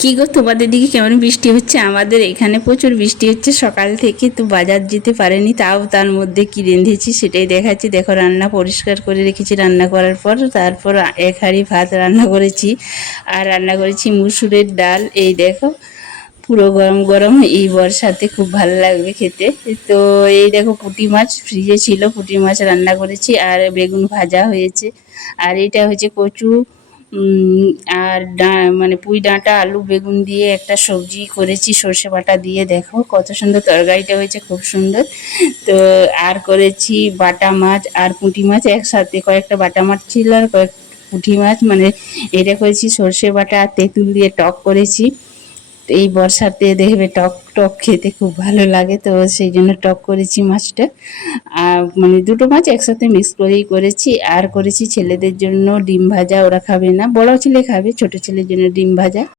কি গো, তোমাদের দিকে কেমন বৃষ্টি হচ্ছে? আমাদের এখানে প্রচুর বৃষ্টি হচ্ছে সকাল থেকে, তো বাজার যেতে পারেনি, তাও তার মধ্যে কি রেঁধেছি সেটাই দেখাচ্ছি। দেখো, রান্না পরিষ্কার করে রেখেছি। রান্না করার পর তারপর এক হাঁড়ি ভাত রান্না করেছি, আর রান্না করেছি মুসুরের ডাল। এই দেখো, পুরো গরম গরম এই বর্ষাতে খুব ভালো লাগবে খেতে। তো এই দেখো, পুঁটি মাছ ফ্রিজে ছিল, পুঁটি মাছ রান্না করেছি, আর বেগুন ভাজা হয়েছে। আর এটা হচ্ছে কচু, উম, আর মানে পুঁই ডাঁটা আলু বেগুন দিয়ে একটা সবজি করেছি সর্ষে বাটা দিয়ে। দেখো কত সুন্দর তরকারিটা হয়েছে, খুব সুন্দর। তো আর করেছি বাটা মাছ আর পুঁটি মাছ একসাথে, কয়েকটা বাটা মাছ ছিল আর কয়েক পুঁটি মাছ, মানে এটা করেছি সর্ষে বাটা আর তেঁতুল দিয়ে টক করেছি। এই বর্ষাতে দেখবে টক টক খেতে খুব ভালো লাগে, তো সেই জন্য টক করেছি মাছটা। আর মানে দুটো মাছ একসাথে মিক্স করেই করেছি। আর করেছি ছেলেদের জন্য ডিম ভাজা, ওরা খাবে না, বড় ছেলে খাবে, ছোট ছেলের জন্য ডিম ভাজা।